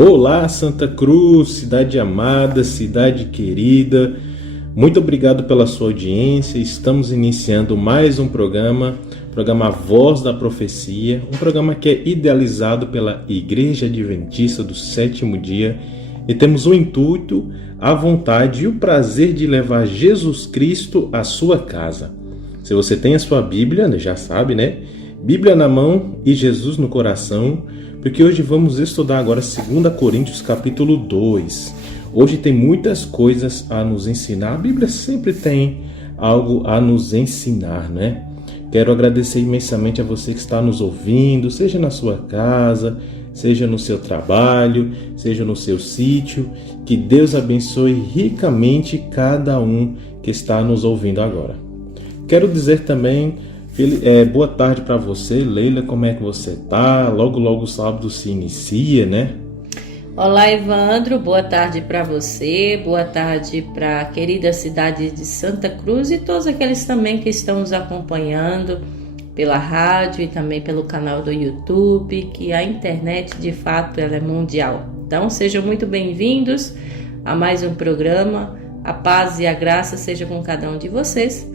Olá, Santa Cruz, cidade amada, cidade querida. Muito obrigado pela sua audiência. Estamos iniciando mais um programa Voz da Profecia, um programa que é idealizado pela Igreja Adventista do Sétimo Dia e temos o intuito, a vontade e o prazer de levar Jesus Cristo à sua casa. Se você tem a sua Bíblia, já sabe, né? Bíblia na mão e Jesus no coração, porque hoje vamos estudar agora 2 Coríntios capítulo 2. Hoje tem muitas coisas a nos ensinar. A Bíblia sempre tem algo a nos ensinar, né? Quero agradecer imensamente a você que está nos ouvindo, seja na sua casa, seja no seu trabalho, seja no seu sítio. Que Deus abençoe ricamente cada um que está nos ouvindo agora. Quero dizer também boa tarde para você, Leila, como é que você tá? Logo o sábado se inicia, né? Olá, Evandro, boa tarde para você, boa tarde para a querida cidade de Santa Cruz e todos aqueles também que estão nos acompanhando pela rádio e também pelo canal do YouTube, que a internet de fato ela é mundial. Então sejam muito bem-vindos a mais um programa. A paz e a graça seja com cada um de vocês.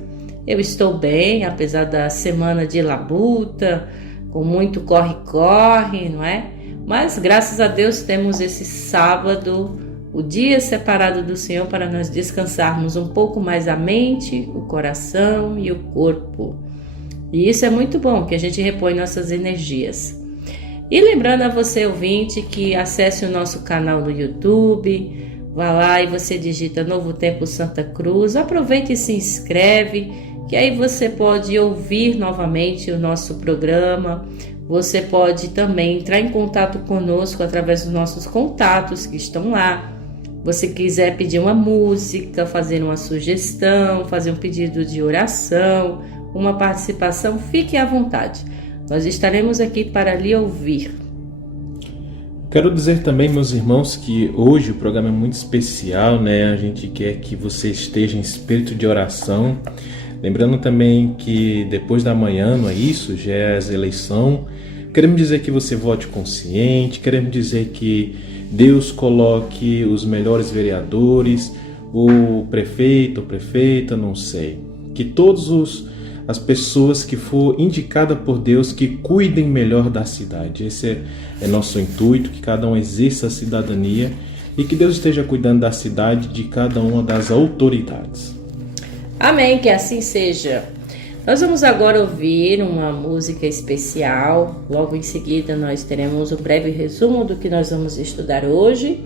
Eu estou bem, apesar da semana de labuta, com muito corre-corre, não é? Mas graças a Deus temos esse sábado, o dia separado do Senhor, para nós descansarmos um pouco mais a mente, o coração e o corpo. E isso é muito bom, que a gente repõe nossas energias. E lembrando a você, ouvinte, que acesse o nosso canal no YouTube, vá lá e você digita Novo Tempo Santa Cruz, aproveite e se inscreve, que aí você pode ouvir novamente o nosso programa. Você pode também entrar em contato conosco através dos nossos contatos que estão lá. Você quiser pedir uma música, fazer uma sugestão, fazer um pedido de oração, uma participação, fique à vontade. Nós estaremos aqui para lhe ouvir. Quero dizer também, meus irmãos, que hoje o programa é muito especial, né? A gente quer que você esteja em espírito de oração. Lembrando também que depois da manhã, não é isso? Já é a eleição. Queremos dizer que você vote consciente, queremos dizer que Deus coloque os melhores vereadores, o prefeito, a prefeita, não sei. Que todas as pessoas que for indicada por Deus, que cuidem melhor da cidade. Esse é nosso intuito, que cada um exerça a cidadania e que Deus esteja cuidando da cidade, de cada uma das autoridades. Amém, que assim seja. Nós vamos agora ouvir uma música especial. Logo em seguida nós teremos um breve resumo do que nós vamos estudar hoje.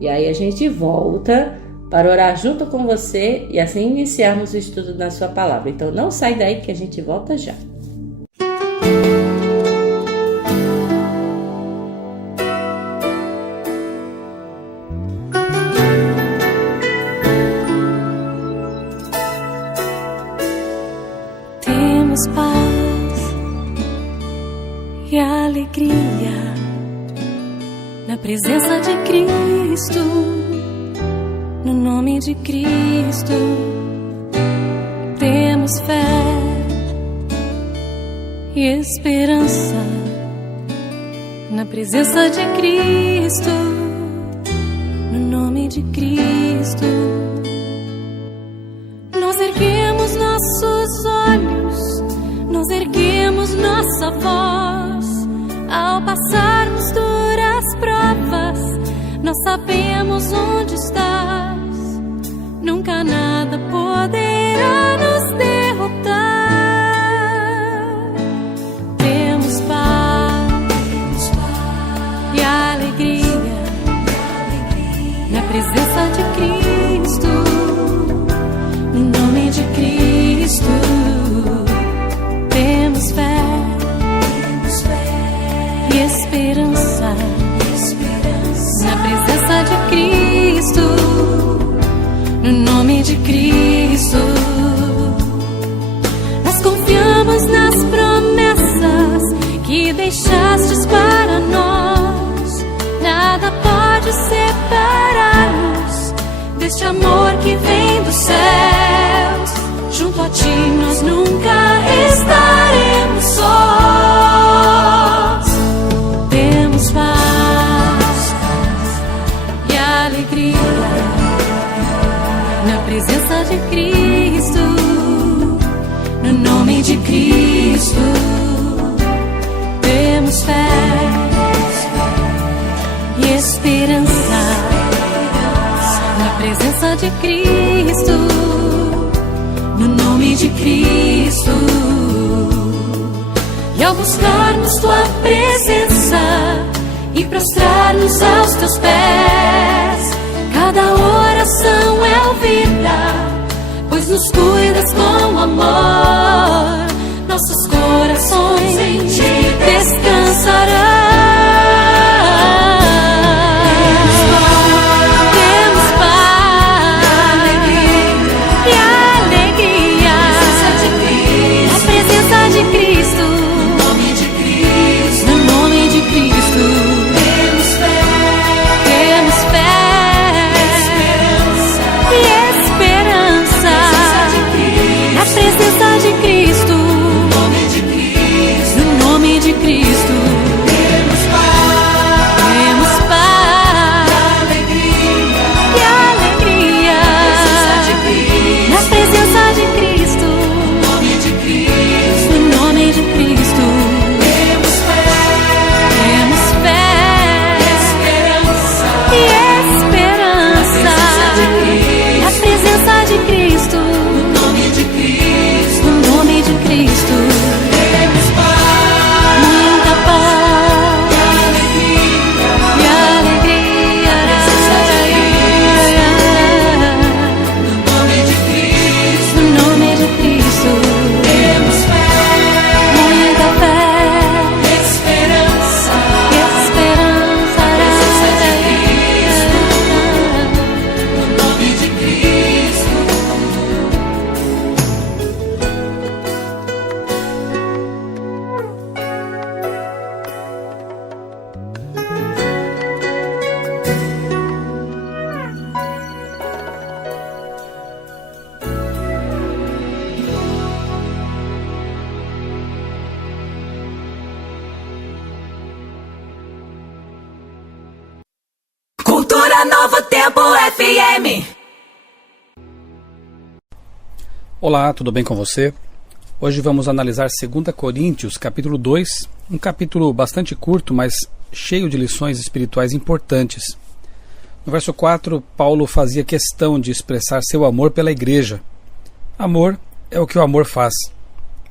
E aí a gente volta para orar junto com você e assim iniciarmos o estudo da sua palavra. Então não sai daí que a gente volta já. Paz e alegria na presença de Cristo, no nome de Cristo. Temos fé e esperança na presença de Cristo, no nome de Cristo. Nós erguemos nossos olhos, nós erguemos nossa voz ao passarmos duras provas. Nós sabemos onde estás, nunca nada poderá nos derrotar. Temos paz e alegria na presença de Cristo, no nome de Cristo. Temos fé e esperança na presença de Cristo, no nome de Cristo. Nós confiamos nas promessas que deixastes para nós. Nada pode separar-nos deste amor que vem dos céus. Junto a ti nós nunca estaremos sós. Temos paz no nome de Cristo. Temos fé e esperança na presença de Cristo, no nome de Cristo. E ao buscarmos tua presença e prostrar-nos aos teus pés, cada oração é ouvida, pois nos cuidas com amor. Nossos corações em ti descansarão. Temos paz e alegria na presença de Cristo, no nome de Cristo. Temos fé e esperança na presença de Cristo, no nome de Cristo. Temos paz e alegria na presença de Cristo, no nome de Cristo. Temos fé e esperança na presença de Cristo, no nome de Cristo. Muita paz e alegria no nome de Cristo. Muita fé e esperança no nome de Cristo. Cultura Novo Tempo FM. Olá, tudo bem com você? Hoje vamos analisar 2 Coríntios, capítulo 2, um capítulo bastante curto, mas cheio de lições espirituais importantes. No verso 4, Paulo fazia questão de expressar seu amor pela igreja. Amor é o que o amor faz.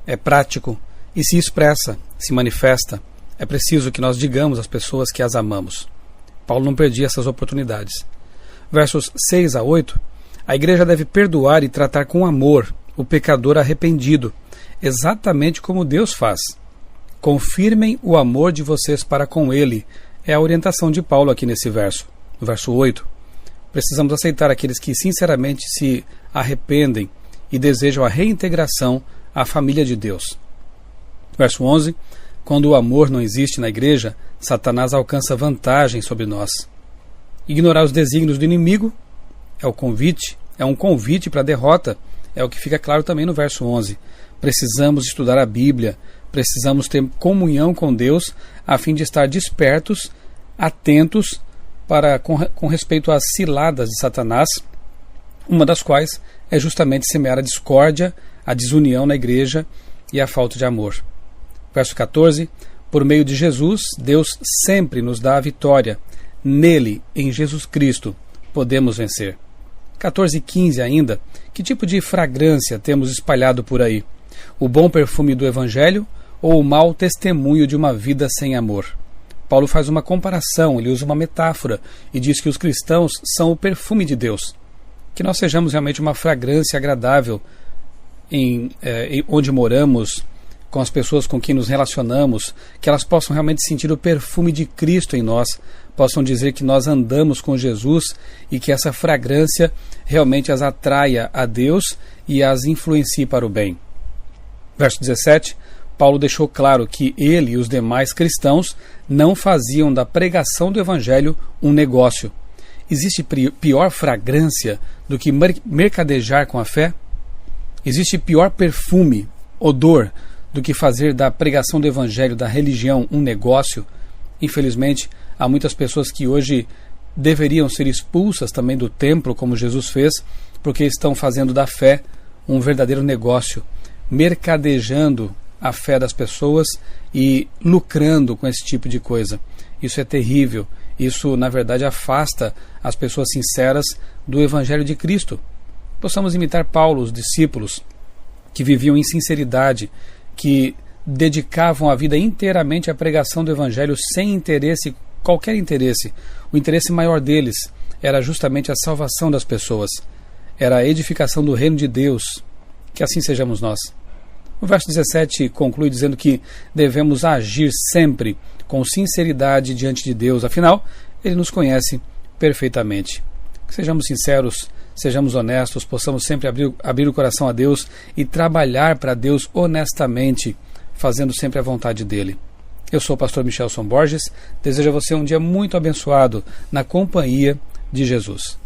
É prático e se expressa, se manifesta. É preciso que nós digamos às pessoas que as amamos. Paulo não perdia essas oportunidades. Versos 6 a 8, a igreja deve perdoar e tratar com amor o pecador arrependido, exatamente como Deus faz. Confirmem o amor de vocês para com ele, é a orientação de Paulo aqui nesse verso. No verso 8, precisamos aceitar aqueles que sinceramente se arrependem e desejam a reintegração à família de Deus. Verso 11, quando o amor não existe na igreja, Satanás alcança vantagem sobre nós. Ignorar os desígnios do inimigo é um convite para a derrota, é o que fica claro também no verso 11. Precisamos estudar a Bíblia, precisamos ter comunhão com Deus a fim de estar despertos, atentos com respeito às ciladas de Satanás, uma das quais é justamente semear a discórdia, a desunião na igreja e a falta de amor. Verso 14, por meio de Jesus, Deus sempre nos dá a vitória. Nele, em Jesus Cristo, podemos vencer. 14 e 15 ainda, que tipo de fragrância temos espalhado por aí? O bom perfume do Evangelho ou o mau testemunho de uma vida sem amor? Paulo faz uma comparação, ele usa uma metáfora e diz que os cristãos são o perfume de Deus. Que nós sejamos realmente uma fragrância agradável em onde moramos, com as pessoas com quem nos relacionamos, que elas possam realmente sentir o perfume de Cristo em nós, possam dizer que nós andamos com Jesus e que essa fragrância realmente as atraia a Deus e as influencie para o bem. Verso 17, Paulo deixou claro que ele e os demais cristãos não faziam da pregação do Evangelho um negócio. Existe pior fragrância do que mercadejar com a fé? Existe pior perfume, odor, do que fazer da pregação do Evangelho, da religião, um negócio? Infelizmente, há muitas pessoas que hoje deveriam ser expulsas também do templo, como Jesus fez, porque estão fazendo da fé um verdadeiro negócio. mercadejando a fé das pessoas e lucrando com esse tipo de coisa. Isso é terrível. Isso, na verdade, afasta as pessoas sinceras do Evangelho de Cristo. Possamos imitar Paulo, os discípulos que viviam em sinceridade, que dedicavam a vida inteiramente à pregação do Evangelho sem interesse, qualquer interesse. O interesse maior deles era justamente a salvação das pessoas, era a edificação do reino de Deus. Que assim sejamos nós. O verso 17 conclui dizendo que devemos agir sempre com sinceridade diante de Deus, afinal, Ele nos conhece perfeitamente. Que sejamos sinceros, sejamos honestos, possamos sempre abrir o coração a Deus e trabalhar para Deus honestamente, fazendo sempre a vontade dEle. Eu sou o pastor Michelson Borges, desejo a você um dia muito abençoado na companhia de Jesus.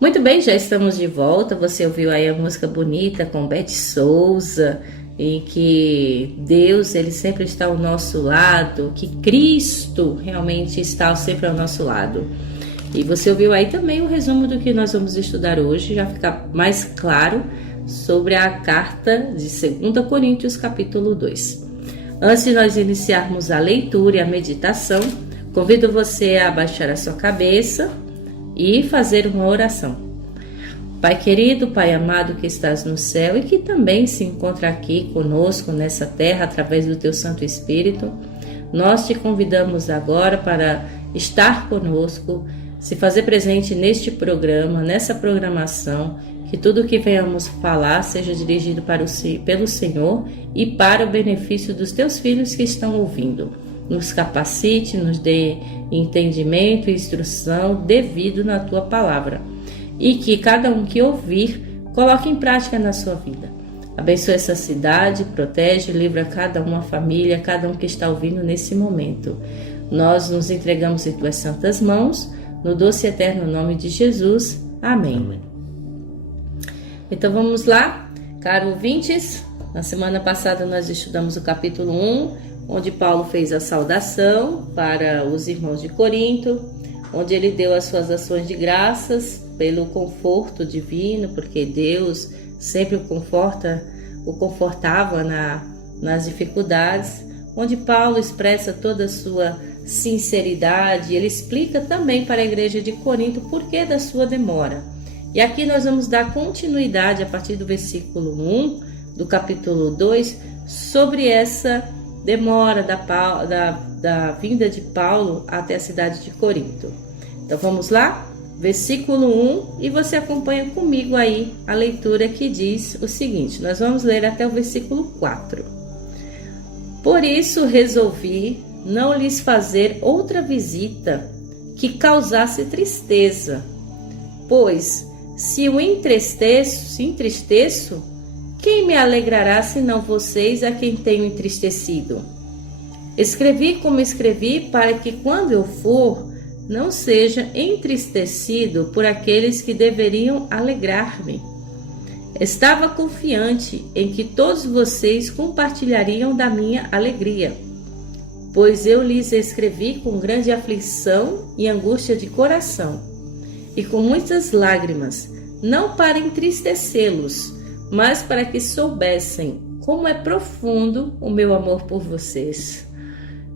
Muito bem, já estamos de volta. Você ouviu aí a música bonita com Beth Souza, em que Deus, Ele sempre está ao nosso lado, que Cristo realmente está sempre ao nosso lado. E você ouviu aí também o resumo do que nós vamos estudar hoje, já fica mais claro sobre a carta de 2 Coríntios, capítulo 2. Antes de nós iniciarmos a leitura e a meditação, convido você a abaixar a sua cabeça e fazer uma oração. Pai querido, Pai amado que estás no céu e que também se encontra aqui conosco nessa terra através do Teu Santo Espírito, nós te convidamos agora para estar conosco, se fazer presente neste programa, nessa programação, que tudo o que venhamos falar seja dirigido pelo Senhor e para o benefício dos Teus filhos que estão ouvindo. Nos capacite, nos dê entendimento e instrução devido na Tua palavra. E que cada um que ouvir, coloque em prática na sua vida. Abençoe essa cidade, protege, livra cada uma família, cada um que está ouvindo nesse momento. Nós nos entregamos em Tuas santas mãos, no doce e eterno nome de Jesus. Amém. Amém. Então vamos lá, caros ouvintes. Na semana passada nós estudamos o capítulo 1, onde Paulo fez a saudação para os irmãos de Corinto, onde ele deu as suas ações de graças pelo conforto divino, porque Deus sempre o confortava nas dificuldades, onde Paulo expressa toda a sua sinceridade. Ele explica também para a igreja de Corinto o porquê da sua demora. E aqui nós vamos dar continuidade a partir do versículo 1 do capítulo 2 sobre essa demora da vinda de Paulo até a cidade de Corinto. Então vamos lá? Versículo 1, e você acompanha comigo aí a leitura que diz o seguinte, nós vamos ler até o versículo 4. Por isso resolvi não lhes fazer outra visita que causasse tristeza, pois se o entristeço, quem me alegrará senão vocês a quem tenho entristecido? Escrevi como escrevi para que quando eu for, não seja entristecido por aqueles que deveriam alegrar-me. Estava confiante em que todos vocês compartilhariam da minha alegria, pois eu lhes escrevi com grande aflição e angústia de coração, e com muitas lágrimas, não para entristecê-los, mas para que soubessem como é profundo o meu amor por vocês.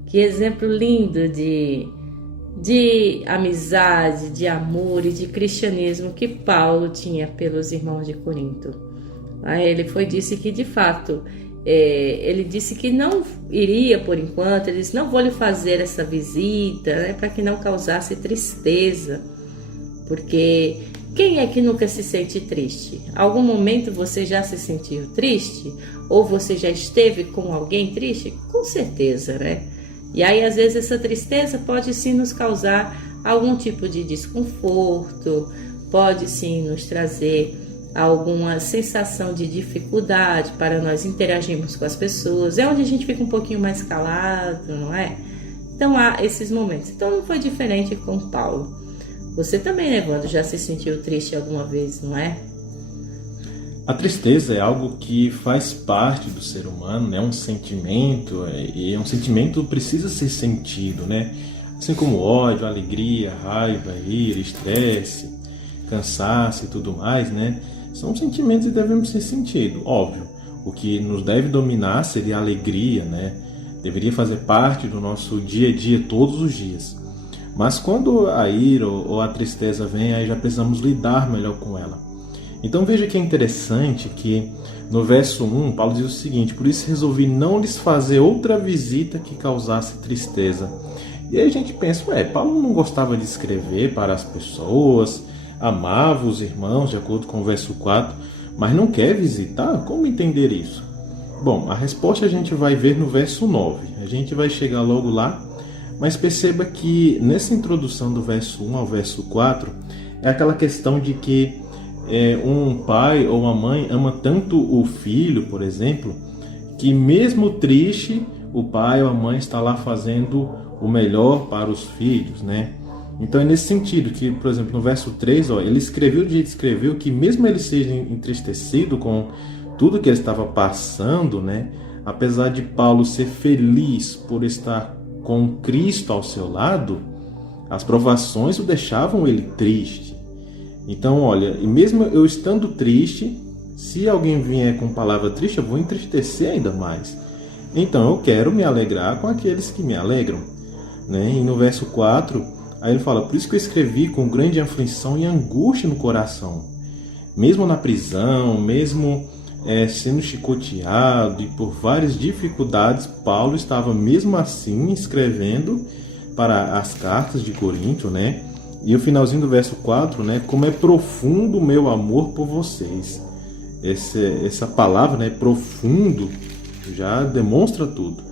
Que exemplo lindo de amizade, de amor e de cristianismo que Paulo tinha pelos irmãos de Corinto. Ele disse que de fato, ele disse que não iria por enquanto, ele disse, não vou lhe fazer essa visita, para que não causasse tristeza, porque quem é que nunca se sente triste? Algum momento você já se sentiu triste? Ou você já esteve com alguém triste? Com certeza, né? E aí, às vezes, essa tristeza pode sim nos causar algum tipo de desconforto, pode sim nos trazer alguma sensação de dificuldade para nós interagirmos com as pessoas. É onde a gente fica um pouquinho mais calado, não é? Então, há esses momentos. Então, não foi diferente com Paulo. Você também, né, Evandro, já se sentiu triste alguma vez, não é? A tristeza é algo que faz parte do ser humano, né? É um sentimento, e um sentimento precisa ser sentido, né? Assim como ódio, alegria, raiva, ira, estresse, cansaço e tudo mais, né? São sentimentos que devem ser sentidos, óbvio. O que nos deve dominar seria a alegria, né? Deveria fazer parte do nosso dia a dia, todos os dias. Mas quando a ira ou a tristeza vem, aí já precisamos lidar melhor com ela. Então veja que é interessante que no verso 1, Paulo diz o seguinte: por isso resolvi não lhes fazer outra visita que causasse tristeza. E aí a gente pensa, Paulo não gostava de escrever para as pessoas, amava os irmãos, de acordo com o verso 4, mas não quer visitar? Como entender isso? Bom, a resposta a gente vai ver no verso 9. A gente vai chegar logo lá, mas perceba que nessa introdução do verso 1 ao verso 4, é aquela questão de que um pai ou uma mãe ama tanto o filho, por exemplo, que mesmo triste, o pai ou a mãe está lá fazendo o melhor para os filhos, né? Então é nesse sentido que, por exemplo, no verso 3, ele escreveu de jeito que escreveu, que mesmo ele seja entristecido com tudo que ele estava passando, né? Apesar de Paulo ser feliz por estar com Cristo ao seu lado, as provações o deixavam ele triste. Então, olha, e mesmo eu estando triste, se alguém vier com palavra triste, eu vou entristecer ainda mais. Então, eu quero me alegrar com aqueles que me alegram, né? E no verso 4, aí ele fala: por isso que eu escrevi com grande aflição e angústia no coração. Mesmo na prisão, mesmo sendo chicoteado e por várias dificuldades, Paulo estava mesmo assim escrevendo para as cartas de Corinto, né? E o finalzinho do verso 4, né? Como é profundo o meu amor por vocês. Essa palavra, né? Profundo, já demonstra tudo.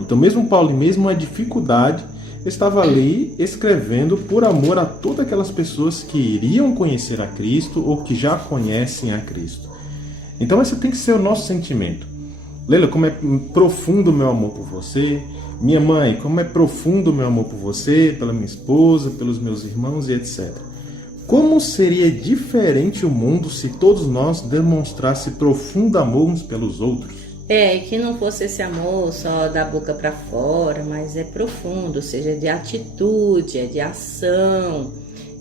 Então mesmo Paulo, e mesmo a dificuldade, estava ali escrevendo por amor a todas aquelas pessoas que iriam conhecer a Cristo ou que já conhecem a Cristo. Então esse tem que ser o nosso sentimento. Leila, como é profundo o meu amor por você. Minha mãe, como é profundo o meu amor por você, pela minha esposa, pelos meus irmãos e etc. Como seria diferente o mundo se todos nós demonstrássemos profundo amor uns pelos outros? Que não fosse esse amor só da boca para fora, mas é profundo, ou seja, é de atitude, é de ação.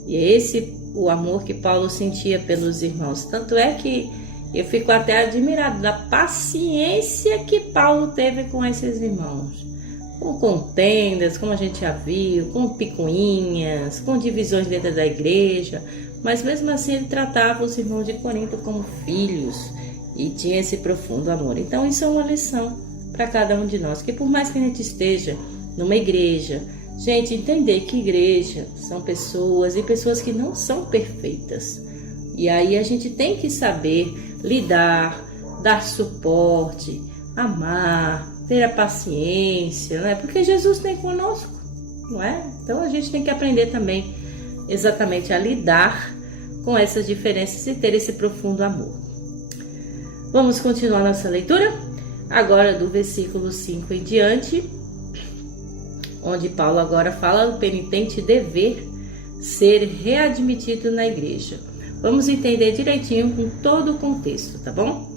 E é esse o amor que Paulo sentia pelos irmãos. Tanto é que eu fico até admirado da paciência que Paulo teve com esses irmãos. Com contendas, como a gente já viu, com picuinhas, com divisões dentro da igreja. Mas mesmo assim ele tratava os irmãos de Corinto como filhos. E tinha esse profundo amor. Então isso é uma lição para cada um de nós. Que por mais que a gente esteja numa igreja, gente, entender que igreja são pessoas e pessoas que não são perfeitas. E aí a gente tem que saber lidar, dar suporte, amar, ter a paciência, né? Porque Jesus tem conosco, não é? Então a gente tem que aprender também exatamente a lidar com essas diferenças e ter esse profundo amor. Vamos continuar nossa leitura? Agora do versículo 5 em diante, onde Paulo agora fala do penitente dever ser readmitido na igreja. Vamos entender direitinho com todo o contexto, tá bom?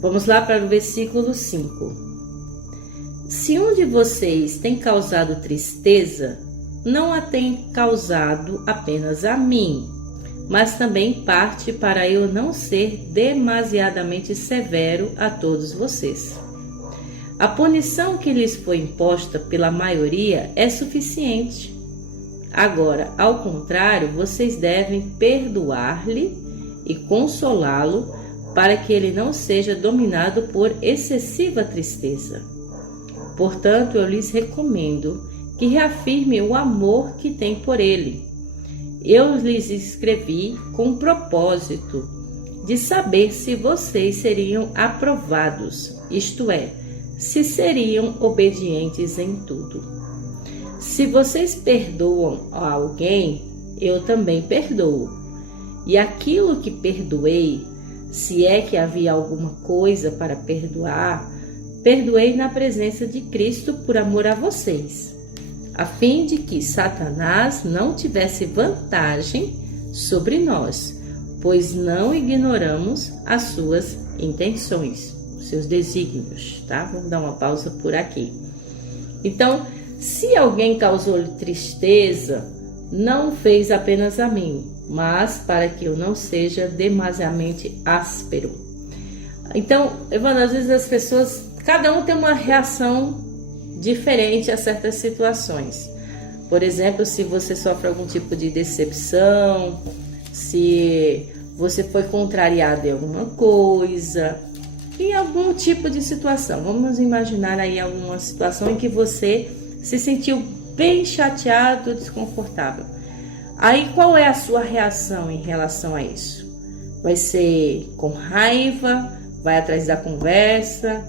Vamos lá para o versículo 5. Se um de vocês tem causado tristeza, não a tem causado apenas a mim, mas também parte para eu não ser demasiadamente severo a todos vocês. A punição que lhes foi imposta pela maioria é suficiente. Agora, ao contrário, vocês devem perdoar-lhe e consolá-lo para que ele não seja dominado por excessiva tristeza. Portanto, eu lhes recomendo que reafirme o amor que tem por ele. Eu lhes escrevi com o propósito de saber se vocês seriam aprovados, isto é, se seriam obedientes em tudo. Se vocês perdoam a alguém, eu também perdoo. E aquilo que perdoei, se é que havia alguma coisa para perdoar, perdoei na presença de Cristo por amor a vocês, a fim de que Satanás não tivesse vantagem sobre nós, pois não ignoramos as suas intenções, os seus desígnios, tá? Vamos dar uma pausa por aqui. Então, se alguém causou-lhe tristeza, não fez apenas a mim, mas para que eu não seja demasiadamente áspero. Então, Evandro, às vezes as pessoas, cada um tem uma reação diferente a certas situações. Por exemplo, se você sofre algum tipo de decepção, se você foi contrariado em alguma coisa, em algum tipo de situação. Vamos imaginar aí alguma situação em que você se sentiu bem chateado, desconfortável. Aí qual é a sua reação em relação a isso? Vai ser com raiva, vai atrás da conversa,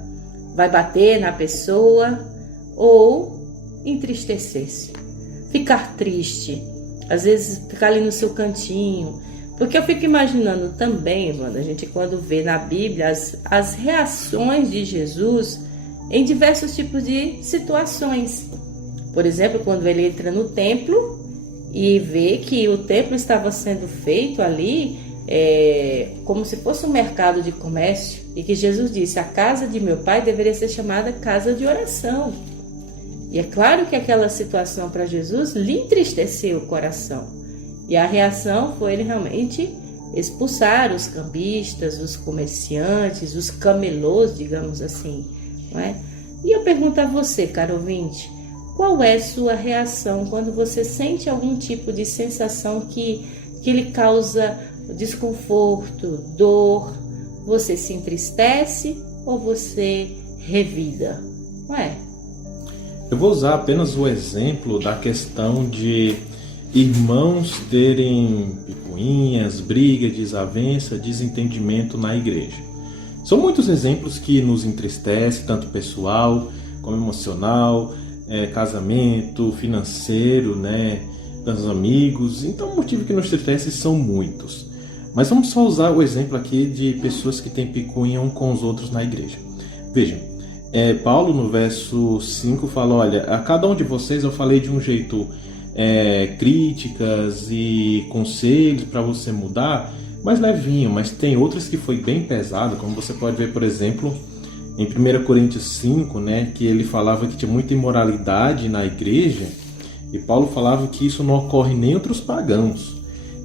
vai bater na pessoa ou entristecer-se, ficar triste, às vezes ficar ali no seu cantinho. Porque eu fico imaginando também, mano, a gente quando vê na Bíblia as reações de Jesus em diversos tipos de situações. Por exemplo, quando ele entra no templo e vê que o templo estava sendo feito ali como se fosse um mercado de comércio, e que Jesus disse: a casa de meu pai deveria ser chamada casa de oração. E é claro que aquela situação para Jesus lhe entristeceu o coração. E a reação foi ele realmente expulsar os cambistas, os comerciantes, os camelôs, digamos assim, não é? E eu pergunto a você, caro ouvinte, qual é a sua reação quando você sente algum tipo de sensação que lhe causa desconforto, dor? Você se entristece ou você revida? Não é? Eu vou usar apenas o exemplo da questão de irmãos terem picuinhas, briga, desavença, desentendimento na igreja. São muitos exemplos que nos entristecem, tanto pessoal como emocional, casamento, financeiro, né, dos amigos. Então o motivo que nos entristece são muitos. Mas vamos só usar o exemplo aqui de pessoas que têm picuinha um com os outros na igreja. Vejam, Paulo no verso 5 fala: olha, a cada um de vocês eu falei de um jeito críticas e conselhos para você mudar, mas levinho, mas tem outras que foi bem pesado, como você pode ver, por exemplo, em 1 Coríntios 5, né, que ele falava que tinha muita imoralidade na igreja, e Paulo falava que isso não ocorre nem entre os pagãos.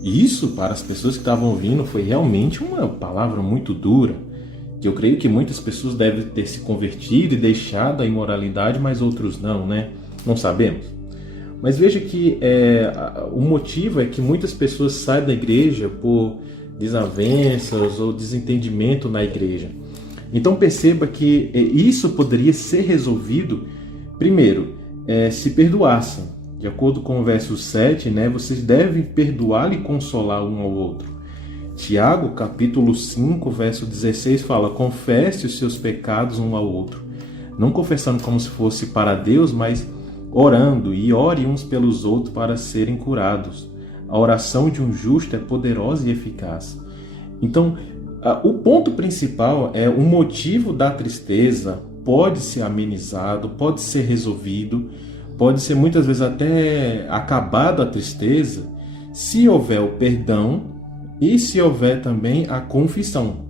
E isso, para as pessoas que estavam ouvindo, foi realmente uma palavra muito dura, que eu creio que muitas pessoas devem ter se convertido e deixado a imoralidade, mas outros não, né? Não sabemos. Mas veja que o motivo é que muitas pessoas saem da igreja por desavenças ou desentendimento na igreja. Então perceba que isso poderia ser resolvido, primeiro, se perdoassem. De acordo com o verso 7, né, vocês devem perdoar e consolar um ao outro. Tiago, capítulo 5, verso 16, fala: confesse os seus pecados um ao outro. Não confessando como se fosse para Deus, mas orando, e ore uns pelos outros para serem curados. A oração de um justo é poderosa e eficaz. Então, o ponto principal é o motivo da tristeza pode ser amenizado, pode ser resolvido, pode ser muitas vezes até acabado a tristeza, se houver o perdão e se houver também a confissão.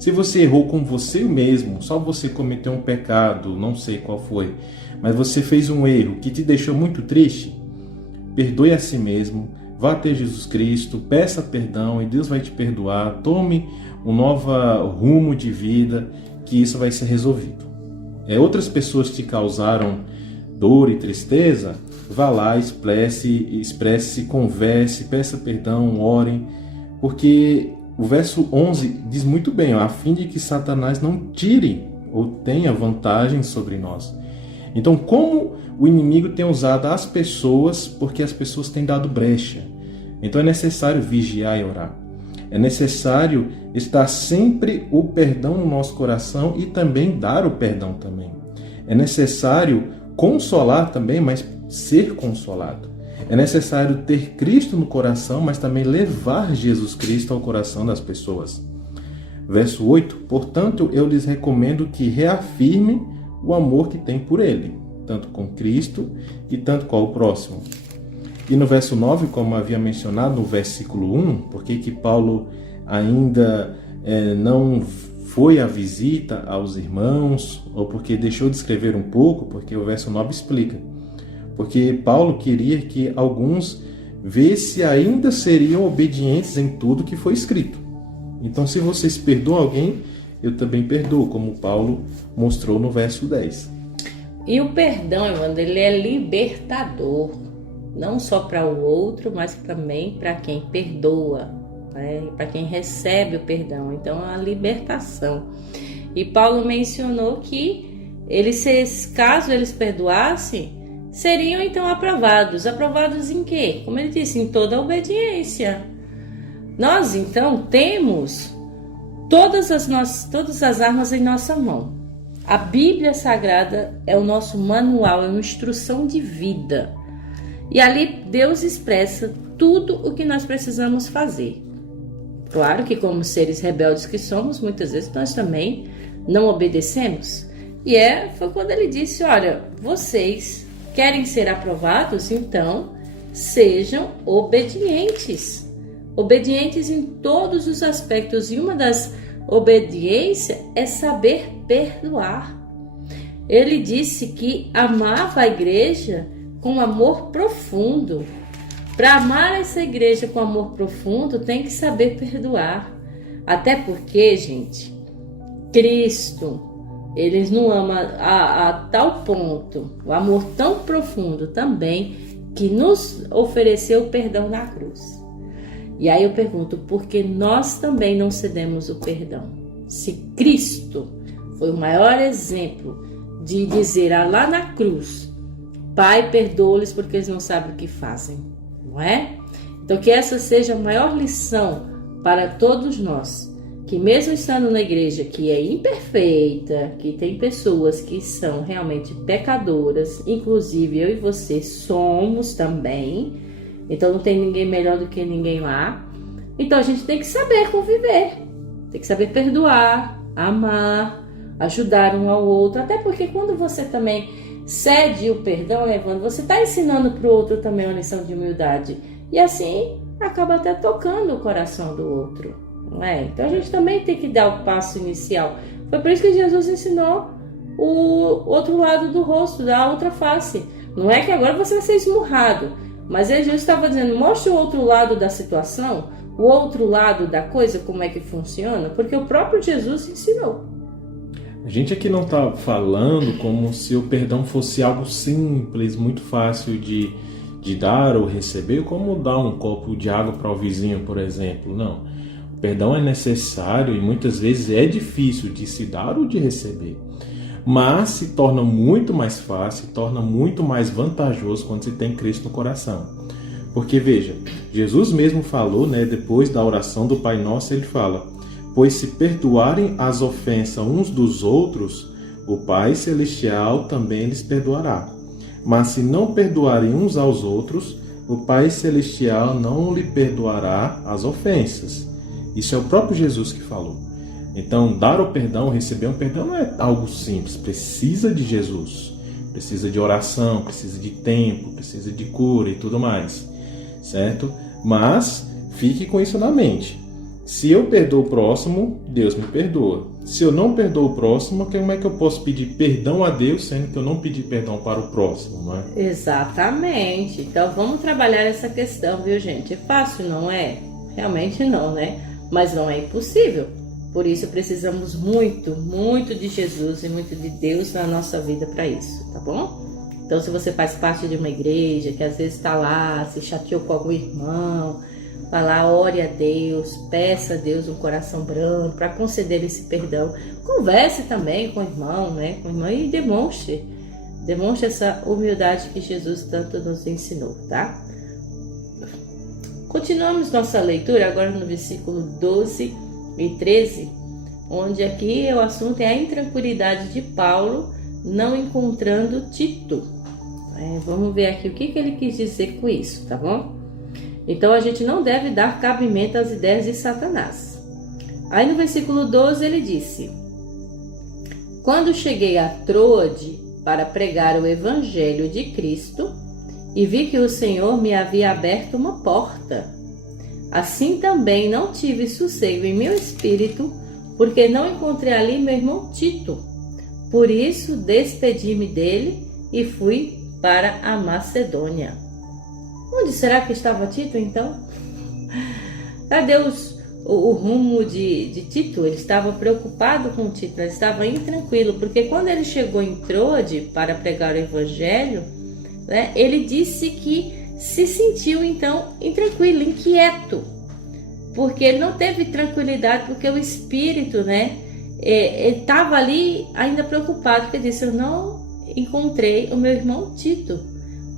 Se você errou com você mesmo, só você cometeu um pecado, não sei qual foi, mas você fez um erro que te deixou muito triste, perdoe a si mesmo, vá até Jesus Cristo, peça perdão e Deus vai te perdoar, tome um novo rumo de vida, que isso vai ser resolvido. Outras pessoas te causaram dor e tristeza, vá lá, expresse, converse, peça perdão, orem, porque o verso 11 diz muito bem, a fim de que Satanás não tire ou tenha vantagem sobre nós. Então, como o inimigo tem usado as pessoas, porque as pessoas têm dado brecha. Então é necessário vigiar e orar. É necessário estar sempre o perdão no nosso coração e também dar o perdão também. É necessário consolar também, mas ser consolado. É necessário ter Cristo no coração, mas também levar Jesus Cristo ao coração das pessoas. Verso 8, portanto, eu lhes recomendo que reafirmem o amor que tem por Ele, tanto com Cristo e tanto com o próximo. E no verso 9, como havia mencionado no versículo 1, porque que Paulo ainda não foi à visita aos irmãos, ou porque deixou de escrever um pouco, porque o verso 9 explica. Porque Paulo queria que alguns vissem ainda seriam obedientes em tudo que foi escrito. Então, se vocês perdoam alguém, eu também perdoo, como Paulo mostrou no verso 10. E o perdão, Evandro, ele é libertador, não só para o outro, mas também para quem perdoa, né? Para quem recebe o perdão. Então, é a libertação. E Paulo mencionou que caso eles perdoassem, seriam então aprovados. Aprovados em quê? Como ele disse, em toda a obediência. Nós, então, temos todas as armas em nossa mão. A Bíblia Sagrada é o nosso manual, é uma instrução de vida. E ali Deus expressa tudo o que nós precisamos fazer. Claro que como seres rebeldes que somos, muitas vezes nós também não obedecemos. E foi quando ele disse, olha, vocês querem ser aprovados? Então sejam obedientes. Obedientes em todos os aspectos. E uma das obediências é saber perdoar. Ele disse que amava a igreja com amor profundo. Para amar essa igreja com amor profundo, tem que saber perdoar. Até porque, gente, Cristo, ele nos ama a tal ponto, o amor tão profundo também, que nos ofereceu o perdão na cruz. E aí eu pergunto, por que nós também não cedemos o perdão? Se Cristo foi o maior exemplo de dizer lá na cruz, Pai, perdoa-lhes porque eles não sabem o que fazem, não é? Então que essa seja a maior lição para todos nós, que mesmo estando na igreja que é imperfeita, que tem pessoas que são realmente pecadoras, inclusive eu e você somos também, então não tem ninguém melhor do que ninguém lá. Então a gente tem que saber conviver, tem que saber perdoar, amar, ajudar um ao outro. Até porque quando você também cede o perdão, Evandro, você está ensinando para o outro também uma lição de humildade. E assim acaba até tocando o coração do outro, não é? Então a gente também tem que dar o passo inicial. Foi por isso que Jesus ensinou o outro lado do rosto, da outra face. Não é que agora você vai ser esmurrado, mas Jesus estava dizendo, mostre o outro lado da situação, o outro lado da coisa, como é que funciona, porque o próprio Jesus ensinou. A gente aqui não está falando como se o perdão fosse algo simples, muito fácil de dar ou receber, como dar um copo de água para o vizinho, por exemplo. Não. O perdão é necessário e muitas vezes é difícil de se dar ou de receber. Mas se torna muito mais fácil, se torna muito mais vantajoso quando se tem Cristo no coração. Porque veja, Jesus mesmo falou, depois da oração do Pai Nosso, ele fala, pois se perdoarem as ofensas uns dos outros, o Pai Celestial também lhes perdoará. Mas se não perdoarem uns aos outros, o Pai Celestial não lhe perdoará as ofensas. Isso é o próprio Jesus que falou. Então, dar o perdão, receber um perdão não é algo simples, precisa de Jesus, precisa de oração, precisa de tempo, precisa de cura e tudo mais, certo? Mas, fique com isso na mente. Se eu perdoo o próximo, Deus me perdoa. Se eu não perdoo o próximo, como é que eu posso pedir perdão a Deus, sendo que eu não pedi perdão para o próximo, não é? Exatamente. Então, vamos trabalhar essa questão, viu, gente? É fácil, não é? Realmente não, né? Mas não é impossível. Por isso precisamos muito, muito de Jesus e muito de Deus na nossa vida para isso, tá bom? Então se você faz parte de uma igreja que às vezes está lá, se chateou com algum irmão, vá lá, ore a Deus, peça a Deus um coração branco para conceder esse perdão. Converse também com o irmão, com a irmã e demonstre essa humildade que Jesus tanto nos ensinou, tá? Continuamos nossa leitura agora no versículo 12 e 13, onde aqui o assunto é a intranquilidade de Paulo não encontrando Tito. Vamos ver aqui o que ele quis dizer com isso, tá bom? Então a gente não deve dar cabimento às ideias de Satanás. Aí no versículo 12 ele disse, quando cheguei a Troade para pregar o evangelho de Cristo e vi que o Senhor me havia aberto uma porta, assim também não tive sossego em meu espírito, porque não encontrei ali meu irmão Tito. Por isso despedi-me dele e fui para a Macedônia. Onde será que estava Tito então? Cadê o rumo de Tito. Ele estava preocupado com Tito, ele estava intranquilo, porque quando ele chegou em Troade para pregar o evangelho, né, ele disse que se sentiu então intranquilo, inquieto, porque ele não teve tranquilidade, porque o espírito, né, ele estava ali ainda preocupado, porque disse: eu não encontrei o meu irmão Tito,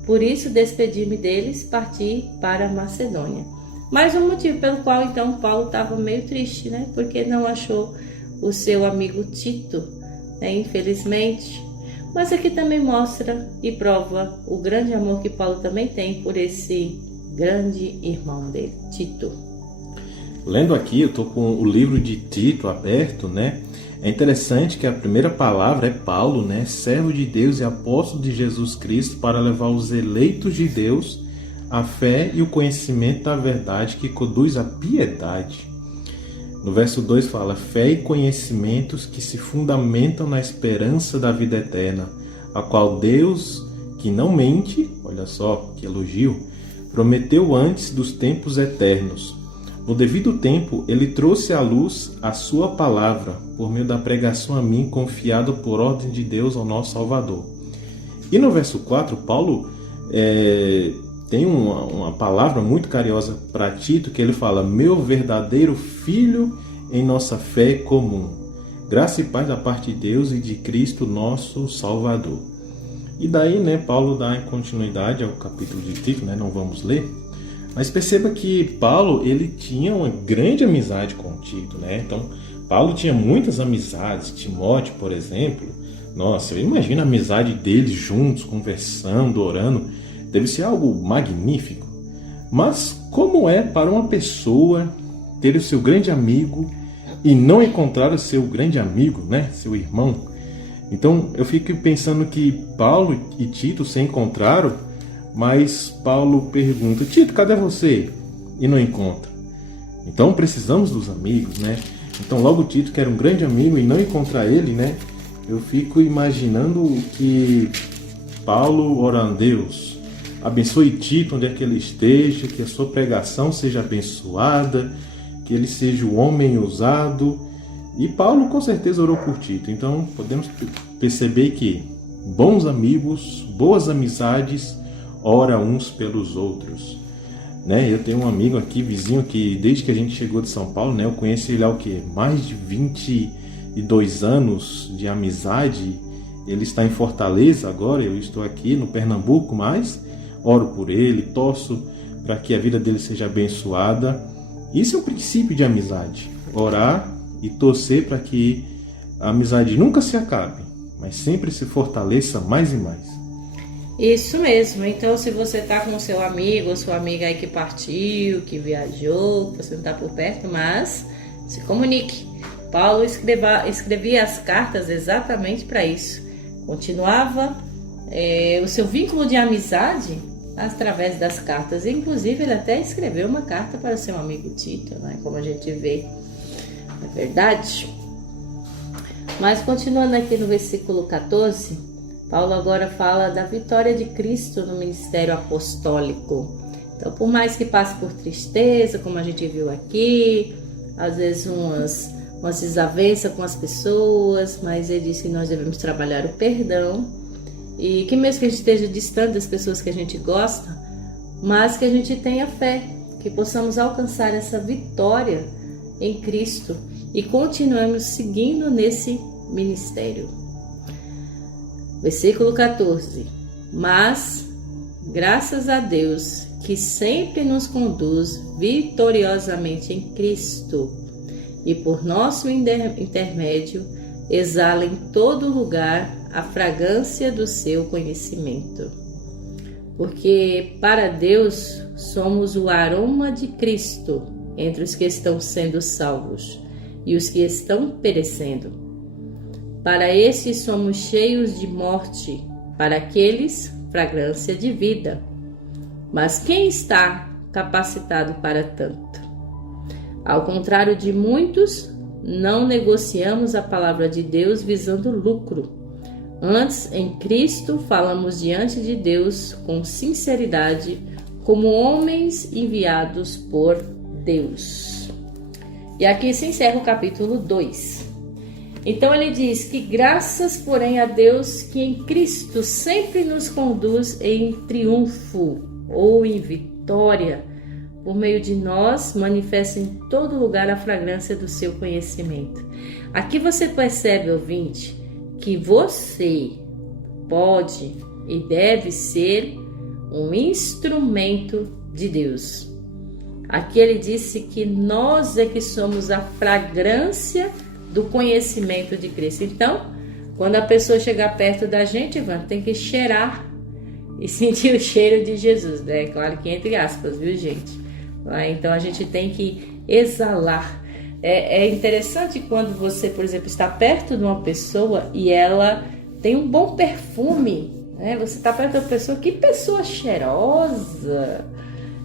por isso despedi-me deles, parti para a Macedônia. Mais um motivo pelo qual então Paulo estava meio triste, né? Porque não achou o seu amigo Tito, né? Infelizmente. Mas aqui também mostra e prova o grande amor que Paulo também tem por esse grande irmão dele, Tito. Lendo aqui, eu estou com o livro de Tito aberto, né? É interessante que a primeira palavra é Paulo, né? Servo de Deus e apóstolo de Jesus Cristo, para levar os eleitos de Deus a fé e o conhecimento da verdade que conduz à piedade. No verso 2 fala: fé e conhecimentos que se fundamentam na esperança da vida eterna, a qual Deus, que não mente, olha só que elogio, prometeu antes dos tempos eternos. No devido tempo, ele trouxe à luz a sua palavra, por meio da pregação a mim, confiado por ordem de Deus ao nosso Salvador. E no verso 4, Paulo tem uma palavra muito carinhosa para Tito, que ele fala: meu verdadeiro filho em nossa fé comum. Graça e paz da parte de Deus e de Cristo nosso Salvador. E daí, né, Paulo dá continuidade ao capítulo de Tito, né, não vamos ler. Mas perceba que Paulo, ele tinha uma grande amizade com Tito, né? Então, Paulo tinha muitas amizades. Timóteo, por exemplo, nossa, eu imagino a amizade deles juntos, conversando, orando. Deve ser algo magnífico. Mas como é para uma pessoa ter o seu grande amigo e não encontrar o seu grande amigo, né? Seu irmão? Então eu fico pensando que Paulo e Tito se encontraram, mas Paulo pergunta: Tito, cadê você? E não encontra. Então precisamos dos amigos, né? Então logo Tito, que era um grande amigo, e não encontrar ele, né? Eu fico imaginando que Paulo orando: Deus, abençoe Tito onde é que ele esteja, que a sua pregação seja abençoada, que ele seja o homem usado. E Paulo com certeza orou por Tito. Então podemos perceber que bons amigos, boas amizades, ora uns pelos outros, né? Eu tenho um amigo aqui, vizinho, que desde que a gente chegou de São Paulo, né, eu conheci ele há mais de 22 anos de amizade. Ele está em Fortaleza agora, eu estou aqui no Pernambuco, mas oro por ele, torço para que a vida dele seja abençoada. Isso é um princípio de amizade: orar e torcer para que a amizade nunca se acabe, mas sempre se fortaleça mais e mais. Isso mesmo. Então, se você está com o seu amigo ou sua amiga aí que partiu, que viajou, que você não está por perto, mas se comunique. Paulo escrevia as cartas exatamente para isso. Continuava o seu vínculo de amizade através das cartas. Inclusive, ele até escreveu uma carta para o seu amigo Tito, né? Como a gente vê, não é verdade? Mas continuando aqui no versículo 14, Paulo agora fala da vitória de Cristo no ministério apostólico. Então, por mais que passe por tristeza, como a gente viu aqui, às vezes umas desavenças com as pessoas, mas ele diz que nós devemos trabalhar o perdão, e que mesmo que a gente esteja distante das pessoas que a gente gosta, mas que a gente tenha fé, que possamos alcançar essa vitória em Cristo e continuemos seguindo nesse ministério. Versículo 14. Mas, graças a Deus, que sempre nos conduz vitoriosamente em Cristo, e por nosso intermédio exala em todo lugar a fragrância do seu conhecimento. Porque para Deus somos o aroma de Cristo entre os que estão sendo salvos e os que estão perecendo. Para estes somos cheios de morte, para aqueles fragrância de vida. Mas quem está capacitado para tanto? Ao contrário de muitos, não negociamos a palavra de Deus visando lucro. Antes, em Cristo, falamos diante de Deus com sinceridade, como homens enviados por Deus. E aqui se encerra o capítulo 2. Então ele diz que graças, porém, a Deus que em Cristo sempre nos conduz em triunfo ou em vitória, por meio de nós, manifesta em todo lugar a fragrância do seu conhecimento. Aqui você percebe, ouvinte, que você pode e deve ser um instrumento de Deus. Aqui ele disse que nós é que somos a fragrância do conhecimento de Cristo. Então, quando a pessoa chegar perto da gente, Ivan, tem que cheirar e sentir o cheiro de Jesus, né? Claro que entre aspas, viu, gente? Então a gente tem que exalar. É interessante quando você, por exemplo, está perto de uma pessoa e ela tem um bom perfume, né? Você está perto da pessoa, que pessoa cheirosa!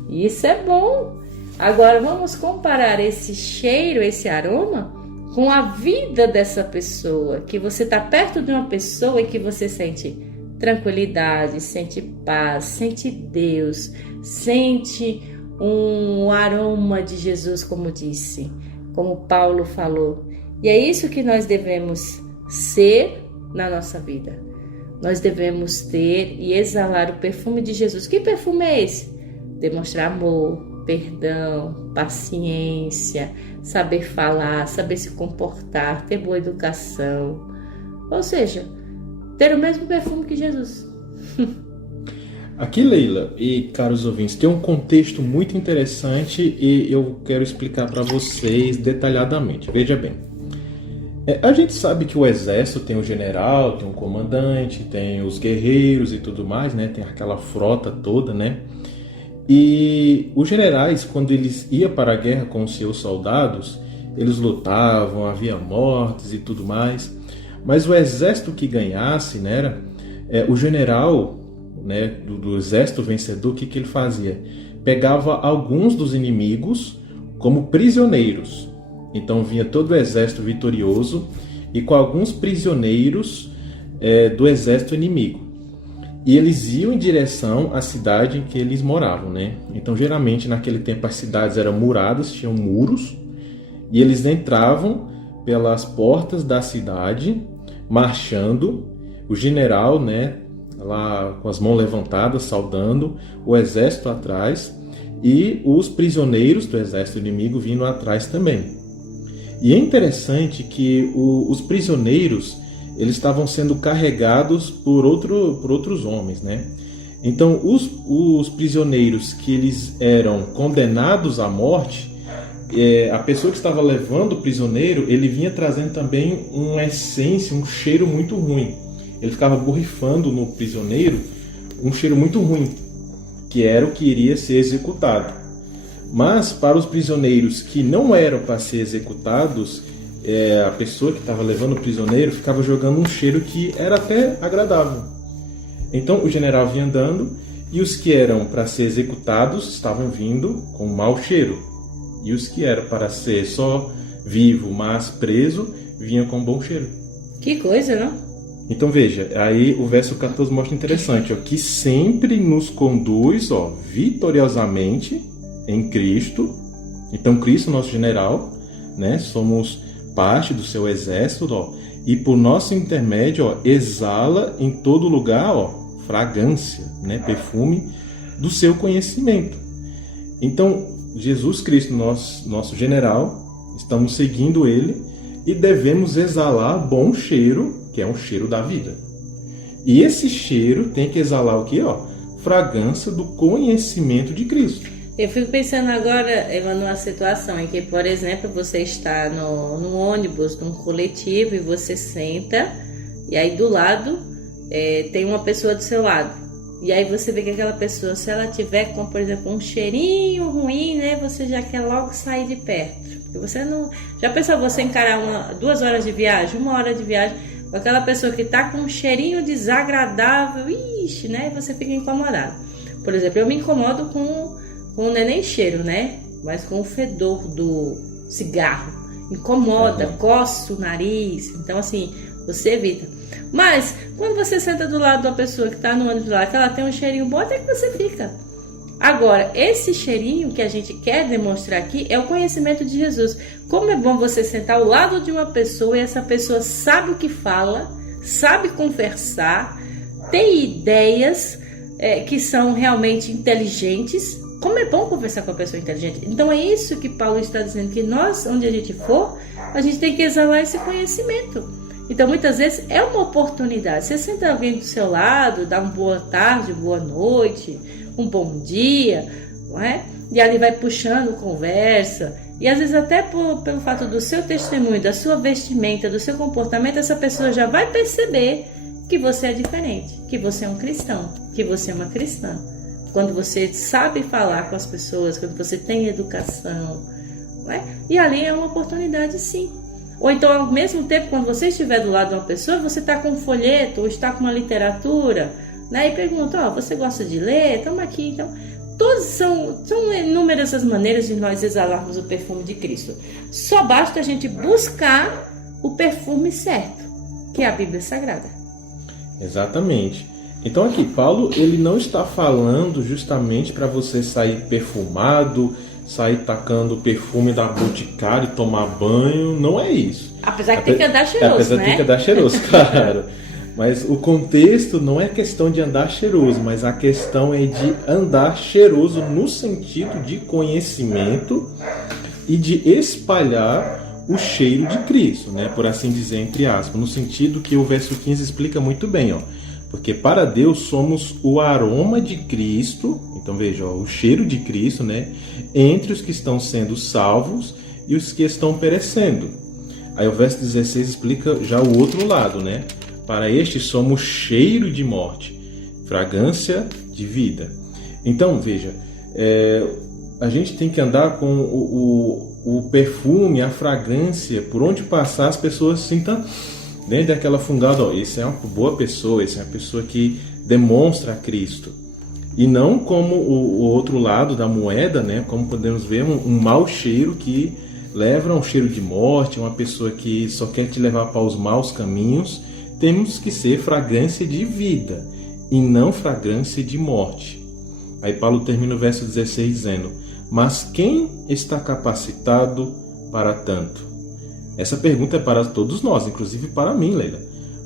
Isso é bom. Agora vamos comparar esse cheiro, esse aroma, com a vida dessa pessoa, que você está perto de uma pessoa e que você sente tranquilidade, sente paz, sente Deus, sente um aroma de Jesus, como disse, como Paulo falou. E é isso que nós devemos ser na nossa vida. Nós devemos ter e exalar o perfume de Jesus. Que perfume é esse? Demonstrar amor, perdão, paciência, saber falar, saber se comportar, ter boa educação. Ou seja, ter o mesmo perfume que Jesus. Aqui, Leila e caros ouvintes, tem um contexto muito interessante e eu quero explicar para vocês detalhadamente. Veja bem, a gente sabe que o exército tem um general, tem um comandante, tem os guerreiros e tudo mais, né? Tem aquela frota toda, né? E os generais, quando eles iam para a guerra com os seus soldados, eles lutavam, havia mortes e tudo mais. Mas o exército que ganhasse, né, o general, né, do exército vencedor, o que ele fazia? Pegava alguns dos inimigos como prisioneiros. Então vinha todo o exército vitorioso e com alguns prisioneiros do exército inimigo. E eles iam em direção à cidade em que eles moravam, né? Então, geralmente, naquele tempo, as cidades eram muradas, tinham muros, e eles entravam pelas portas da cidade, marchando, o general, né, lá com as mãos levantadas, saudando, o exército atrás, e os prisioneiros do exército inimigo vindo atrás também. E é interessante que os prisioneiros, eles estavam sendo carregados por outros homens, né? Então, os prisioneiros que eles eram condenados à morte, a pessoa que estava levando o prisioneiro, ele vinha trazendo também uma essência, um cheiro muito ruim. Ele ficava borrifando no prisioneiro um cheiro muito ruim, que era o que iria ser executado. Mas, para os prisioneiros que não eram para ser executados, a pessoa que estava levando o prisioneiro ficava jogando um cheiro que era até agradável. Então o general vinha andando e os que eram para ser executados estavam vindo com mau cheiro. E os que eram para ser só vivo, mas preso, vinham com bom cheiro. Que coisa, não? Então veja, aí o verso 14 mostra interessante, ó, que sempre nos conduz, ó, vitoriosamente em Cristo. Então Cristo, nosso general, né, somos parte do seu exército, ó, e por nosso intermédio, ó, exala em todo lugar, ó, fragrância, né, perfume do seu conhecimento. Então, Jesus Cristo, nosso general, estamos seguindo ele e devemos exalar bom cheiro, que é um cheiro da vida. E esse cheiro tem que exalar o quê? Ó, fragrância do conhecimento de Cristo. Eu fico pensando agora, Eva, numa situação em que, por exemplo, você está no ônibus, num coletivo, e você senta, e aí do lado tem uma pessoa do seu lado. E aí você vê que aquela pessoa, se ela tiver com, por exemplo, um cheirinho ruim, né, você já quer logo sair de perto. Porque você não... Já pensou você encarar 2 horas de viagem, 1 hora de viagem, com aquela pessoa que está com um cheirinho desagradável, ixi, né, e você fica incomodado. Por exemplo, eu me incomodo com não é nem cheiro, né? Mas com o fedor do cigarro. Incomoda, coça o nariz. Então, assim, você evita. Mas, quando você senta do lado da pessoa que está no ônibus lá, que ela tem um cheirinho bom, até que você fica. Agora, esse cheirinho que a gente quer demonstrar aqui é o conhecimento de Jesus. Como é bom você sentar ao lado de uma pessoa e essa pessoa sabe o que fala, sabe conversar, tem ideias que são realmente inteligentes. Como é bom conversar com a pessoa inteligente. Então é isso que Paulo está dizendo, que nós, onde a gente for, a gente tem que exalar esse conhecimento. Então muitas vezes é uma oportunidade. Você senta alguém do seu lado, dá uma boa tarde, boa noite, um bom dia, não é? E ali vai puxando conversa. E às vezes até pelo fato do seu testemunho, da sua vestimenta, do seu comportamento, essa pessoa já vai perceber que você é diferente, que você é um cristão, que você é uma cristã. Quando você sabe falar com as pessoas, quando você tem educação, não é? E ali é uma oportunidade, sim. Ou então, ao mesmo tempo, quando você estiver do lado de uma pessoa, você está com um folheto ou está com uma literatura, né? E pergunta, você gosta de ler? Toma aqui. Então, todas são inúmeras as maneiras de nós exalarmos o perfume de Cristo. Só basta a gente buscar o perfume certo, que é a Bíblia Sagrada. Exatamente. Então aqui, Paulo, ele não está falando justamente para você sair perfumado, sair tacando perfume da Boticário e tomar banho, não é isso. Apesar que tem que andar cheiroso, apesar né? Tem que andar cheiroso, claro. Mas o contexto não é questão de andar cheiroso, mas a questão é de andar cheiroso no sentido de conhecimento e de espalhar o cheiro de Cristo, né? Por assim dizer, entre aspas, no sentido que o verso 15 explica muito bem, ó. Porque para Deus somos o aroma de Cristo, então veja, o cheiro de Cristo, né? Entre os que estão sendo salvos e os que estão perecendo. Aí o verso 16 explica já o outro lado, né? Para este somos cheiro de morte, fragrância de vida. Então veja, a gente tem que andar com o perfume, a fragrância, por onde passar as pessoas sintam dentro daquela fungada, esse é uma boa pessoa, esse é uma pessoa que demonstra a Cristo. E não como o outro lado da moeda, né? Como podemos ver, um mau cheiro que leva a um cheiro de morte, uma pessoa que só quer te levar para os maus caminhos. Temos que ser fragrância de vida e não fragrância de morte. Aí Paulo termina o verso 16 dizendo: mas quem está capacitado para tanto? Essa pergunta é para todos nós, inclusive para mim, Leila.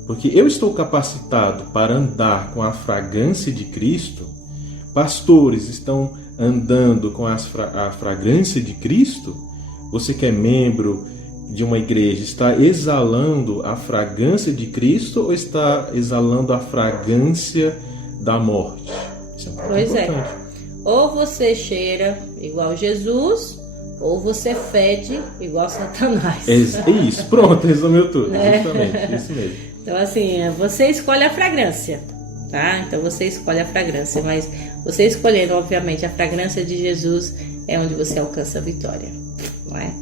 Porque eu estou capacitado para andar com a fragrância de Cristo? Pastores estão andando com a fragrância de Cristo? Você que é membro de uma igreja, está exalando a fragrância de Cristo ou está exalando a fragrância da morte? Isso é um ponto importante. Ou você cheira igual Jesus, ou você fede igual Satanás. É isso, pronto, resumiu tudo. Justamente, isso mesmo. Então assim, você escolhe a fragrância, tá? Então você escolhe a fragrância, mas você escolhendo, obviamente, a fragrância de Jesus é onde você alcança a vitória, não é?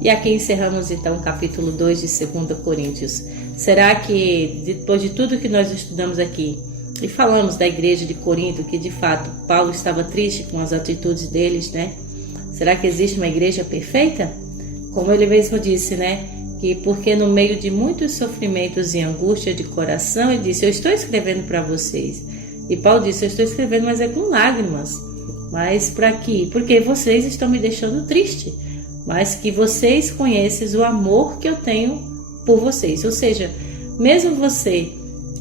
E aqui encerramos então o capítulo 2 de 2 Coríntios. Será que, depois de tudo que nós estudamos aqui, e falamos da igreja de Corinto, que de fato Paulo estava triste com as atitudes deles, né? Será que existe uma igreja perfeita? Como ele mesmo disse, né? Que porque no meio de muitos sofrimentos e angústia de coração, ele disse, eu estou escrevendo para vocês. E Paulo disse, eu estou escrevendo, mas é com lágrimas. Mas para quê? Porque vocês estão me deixando triste. Mas que vocês conhecem o amor que eu tenho por vocês. Ou seja, mesmo você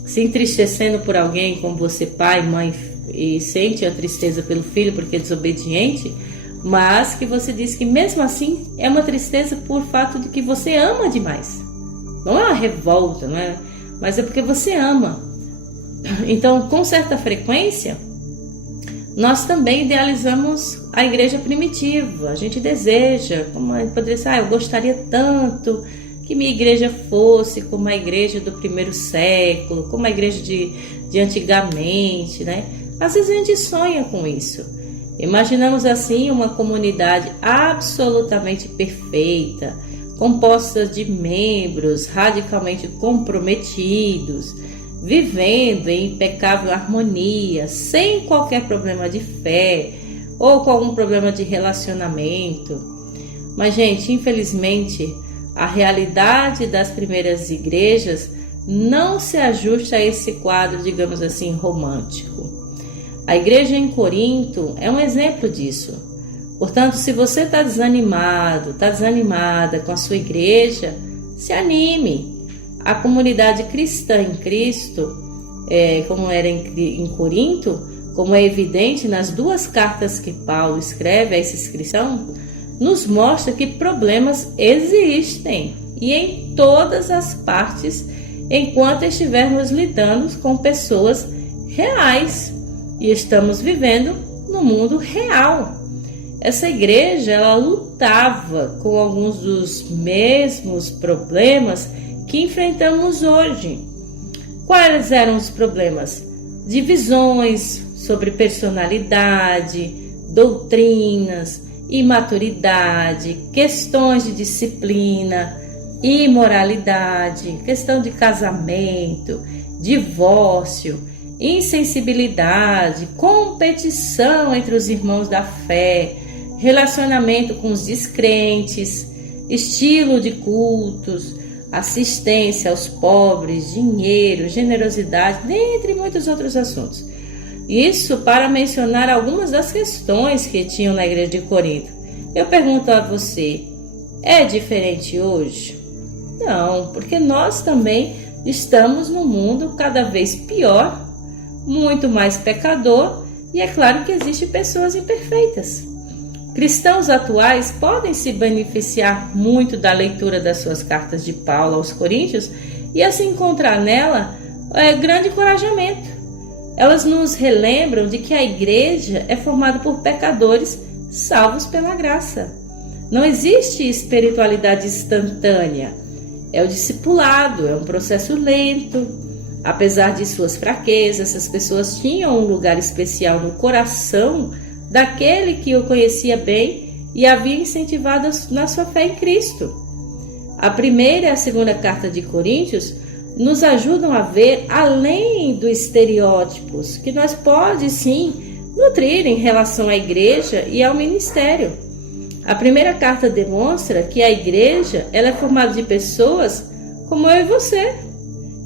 se entristecendo por alguém, como você, pai, mãe, e sente a tristeza pelo filho porque é desobediente, mas que você diz que mesmo assim é uma tristeza por fato de que você ama demais. Não é uma revolta, não é? Mas é porque você ama. Então, com certa frequência, nós também idealizamos a igreja primitiva. A gente deseja, como poderia ser, eu gostaria tanto que minha igreja fosse como a igreja do primeiro século, como a igreja de antigamente, né? Às vezes a gente sonha com isso. Imaginamos assim uma comunidade absolutamente perfeita, composta de membros radicalmente comprometidos, vivendo em impecável harmonia, sem qualquer problema de fé ou com algum problema de relacionamento. Mas, gente, infelizmente, a realidade das primeiras igrejas não se ajusta a esse quadro, digamos assim, romântico. A igreja em Corinto é um exemplo disso. Portanto, se você está desanimado, está desanimada com a sua igreja, se anime. A comunidade cristã em Cristo, como era em Corinto, como é evidente nas 2 cartas que Paulo escreve a esses cristãos, nos mostra que problemas existem e em todas as partes, enquanto estivermos lidando com pessoas reais e estamos vivendo no mundo real. Essa igreja, ela lutava com alguns dos mesmos problemas que enfrentamos hoje. Quais eram os problemas? Divisões sobre personalidade, doutrinas, imaturidade, questões de disciplina, imoralidade, questão de casamento, divórcio, insensibilidade, competição entre os irmãos da fé, relacionamento com os descrentes, estilo de cultos, assistência aos pobres, dinheiro, generosidade, dentre muitos outros assuntos. Isso para mencionar algumas das questões que tinham na igreja de Corinto. Eu pergunto a você, é diferente hoje? Não, porque nós também estamos num mundo cada vez pior, muito mais pecador, e é claro que existem pessoas imperfeitas. Cristãos atuais podem se beneficiar muito da leitura das suas cartas de Paulo aos Coríntios e assim encontrar nela grande encorajamento. Elas nos relembram de que a igreja é formada por pecadores salvos pela graça. Não existe espiritualidade instantânea. É o discipulado, é um processo lento. Apesar de suas fraquezas, essas pessoas tinham um lugar especial no coração daquele que o conhecia bem e havia incentivado na sua fé em Cristo. A primeira e a segunda carta de Coríntios nos ajudam a ver além dos estereótipos que nós pode sim nutrir em relação à igreja e ao ministério. A primeira carta demonstra que a igreja ela é formada de pessoas como eu e você,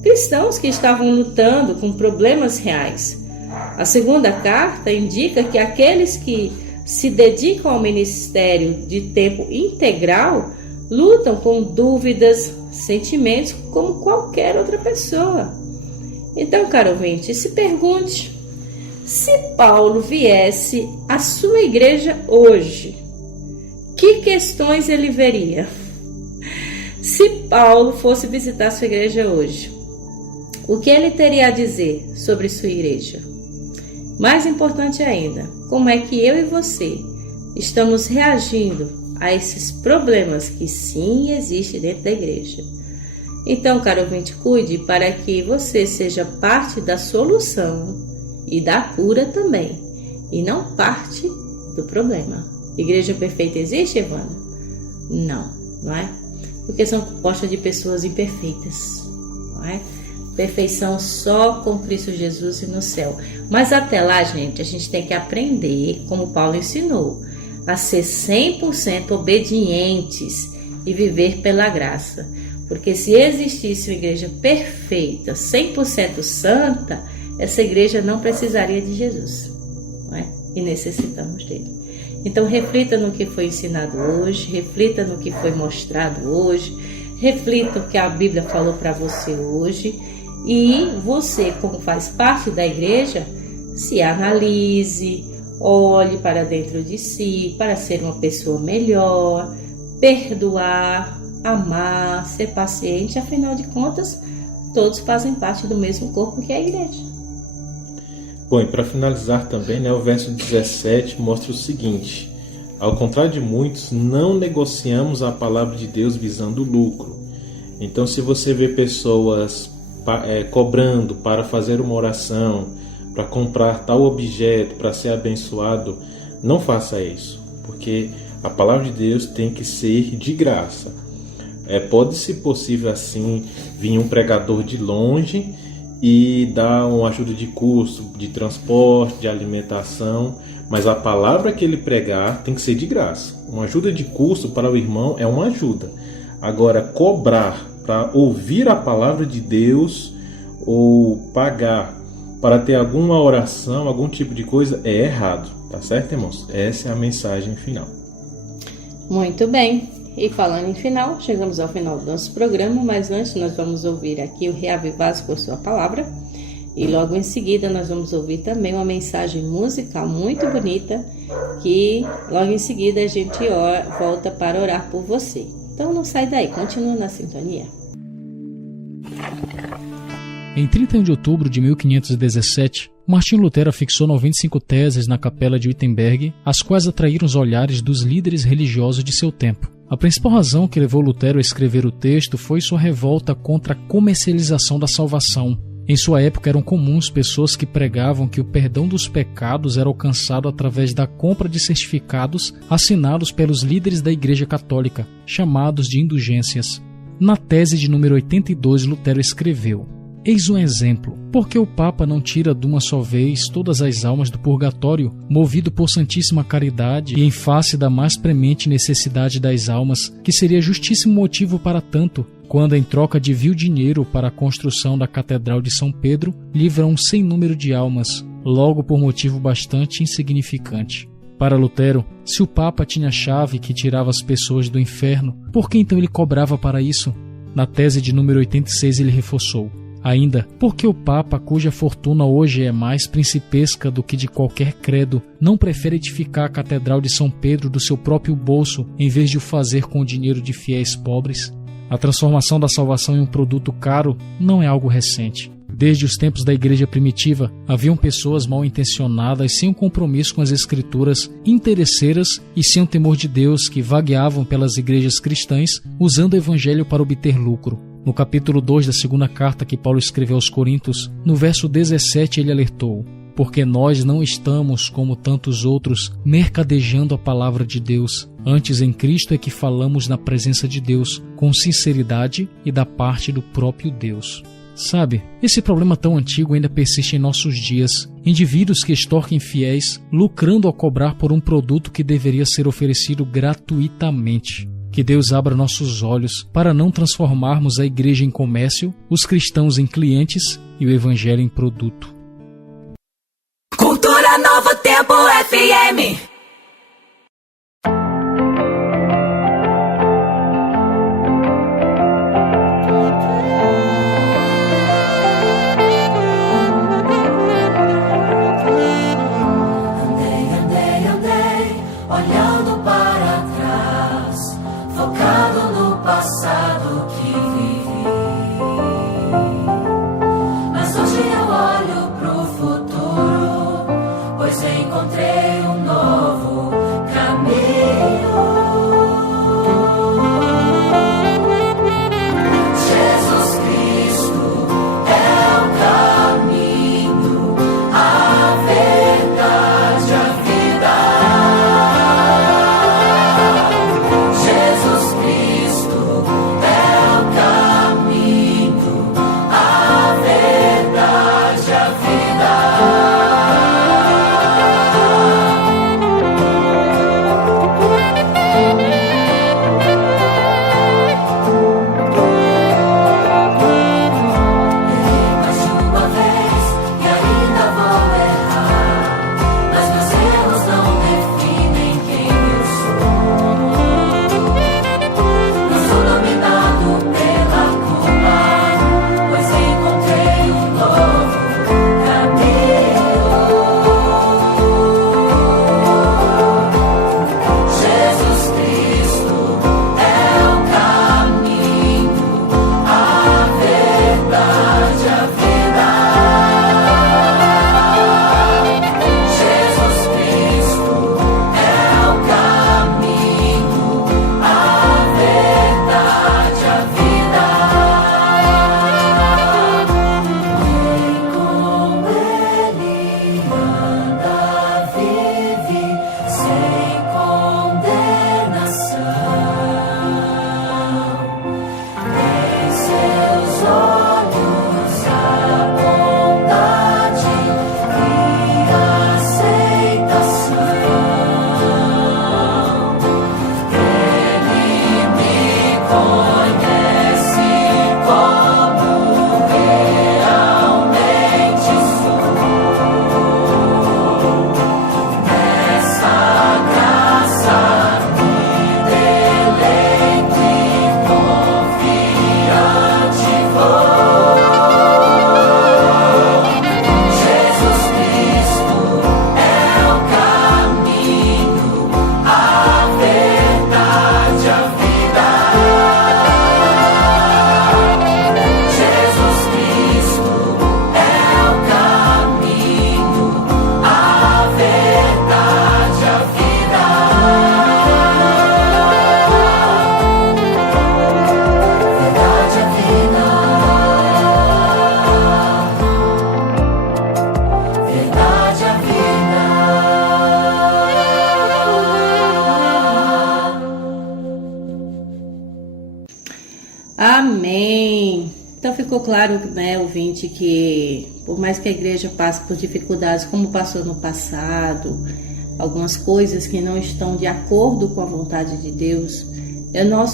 cristãos que estavam lutando com problemas reais. A segunda carta indica que aqueles que se dedicam ao ministério de tempo integral lutam com dúvidas, sentimentos como qualquer outra pessoa. Então, caro ouvinte, se pergunte, se Paulo viesse à sua igreja hoje, que questões ele veria? Se Paulo fosse visitar sua igreja hoje, o que ele teria a dizer sobre sua igreja? Mais importante ainda, como é que eu e você estamos reagindo a esses problemas que sim existem dentro da igreja? Então, caro ouvinte, cuide para que você seja parte da solução e da cura também, e não parte do problema. Igreja perfeita existe, Evana? Não, não é? Porque são compostas de pessoas imperfeitas, não é? Perfeição só com Cristo Jesus e no céu. Mas até lá, gente, a gente tem que aprender, como Paulo ensinou, a ser 100% obedientes e viver pela graça. Porque se existisse uma igreja perfeita, 100% santa, essa igreja não precisaria de Jesus, não é? E necessitamos dele. Então reflita no que foi ensinado hoje, reflita no que foi mostrado hoje, reflita o que a Bíblia falou para você hoje. E você, como faz parte da igreja, se analise, olhe para dentro de si, para ser uma pessoa melhor, perdoar, amar, ser paciente. Afinal de contas, todos fazem parte do mesmo corpo que é a igreja. Bom, e para finalizar também, o verso 17 mostra o seguinte: ao contrário de muitos, não negociamos a palavra de Deus visando lucro. Então, se você vê pessoas cobrando para fazer uma oração, para comprar tal objeto, para ser abençoado, não faça isso, porque a palavra de Deus tem que ser de graça. Pode, se possível assim, vir um pregador de longe e dar uma ajuda de custo, de transporte, de alimentação, mas a palavra que ele pregar tem que ser de graça. Uma ajuda de custo para o irmão é uma ajuda. Agora, cobrar para ouvir a palavra de Deus ou pagar para ter alguma oração, algum tipo de coisa, é errado. Tá certo, irmãos? Essa é a mensagem final. Muito bem. E falando em final, chegamos ao final do nosso programa, mas antes nós vamos ouvir aqui o Reavivados por Sua Palavra. E logo em seguida nós vamos ouvir também uma mensagem musical muito bonita, que logo em seguida a gente volta para orar por você. Então não sai daí, continua na sintonia. Em 31 de outubro de 1517, Martinho Lutero afixou 95 teses na capela de Wittenberg, as quais atraíram os olhares dos líderes religiosos de seu tempo. A principal razão que levou Lutero a escrever o texto foi sua revolta contra a comercialização da salvação. Em sua época eram comuns pessoas que pregavam que o perdão dos pecados era alcançado através da compra de certificados assinados pelos líderes da Igreja Católica, chamados de indulgências. Na tese de número 82, Lutero escreveu: eis um exemplo, porque o Papa não tira de uma só vez todas as almas do purgatório, movido por santíssima caridade e em face da mais premente necessidade das almas, que seria justíssimo motivo para tanto, quando em troca de vil dinheiro para a construção da Catedral de São Pedro, livra um sem número de almas, logo por motivo bastante insignificante. Para Lutero, se o Papa tinha a chave que tirava as pessoas do inferno, por que então ele cobrava para isso? Na tese de número 86 ele reforçou: ainda, porque o Papa, cuja fortuna hoje é mais principesca do que de qualquer credo, não prefere edificar a Catedral de São Pedro do seu próprio bolso, em vez de o fazer com o dinheiro de fiéis pobres? A transformação da salvação em um produto caro não é algo recente. Desde os tempos da igreja primitiva, haviam pessoas mal intencionadas, sem um compromisso com as escrituras, interesseiras e sem o temor de Deus, que vagueavam pelas igrejas cristãs, usando o evangelho para obter lucro. No capítulo 2 da segunda carta que Paulo escreveu aos Coríntios, no verso 17 ele alertou: porque nós não estamos, como tantos outros, mercadejando a palavra de Deus. Antes, em Cristo é que falamos na presença de Deus, com sinceridade e da parte do próprio Deus. Sabe, esse problema tão antigo ainda persiste em nossos dias. Indivíduos que extorquem fiéis, lucrando ao cobrar por um produto que deveria ser oferecido gratuitamente. Que Deus abra nossos olhos para não transformarmos a igreja em comércio, os cristãos em clientes e o evangelho em produto. Cultura Novo Tempo FM. Andei, olhando para trás, focado no passado que vivi. Mas hoje eu olho pro futuro, pois encontrei um novo ficou claro, né, ouvinte, que por mais que a igreja passe por dificuldades como passou no passado, algumas coisas que não estão de acordo com a vontade de Deus,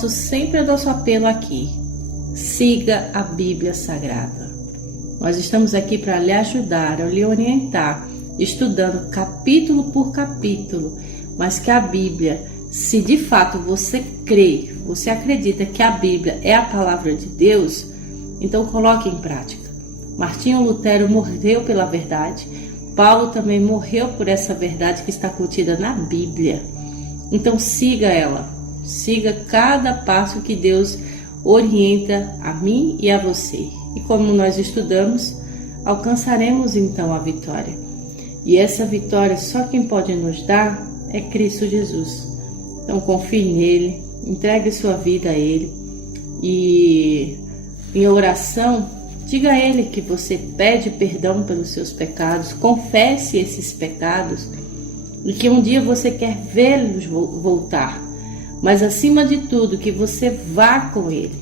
sempre é nosso apelo aqui: siga a Bíblia Sagrada. Nós estamos aqui para lhe ajudar, a lhe orientar, estudando capítulo por capítulo, mas que a Bíblia, se de fato você crê, você acredita que a Bíblia é a palavra de Deus, então coloque em prática. Martinho Lutero morreu pela verdade, Paulo também morreu por essa verdade que está contida na Bíblia. Então siga ela, siga cada passo que Deus orienta a mim e a você. E como nós estudamos, alcançaremos então a vitória. E essa vitória só quem pode nos dar é Cristo Jesus. Então confie nele, entregue sua vida a ele e em oração diga a ele que você pede perdão pelos seus pecados, confesse esses pecados e que um dia você quer vê-los voltar, mas acima de tudo que você vá com ele.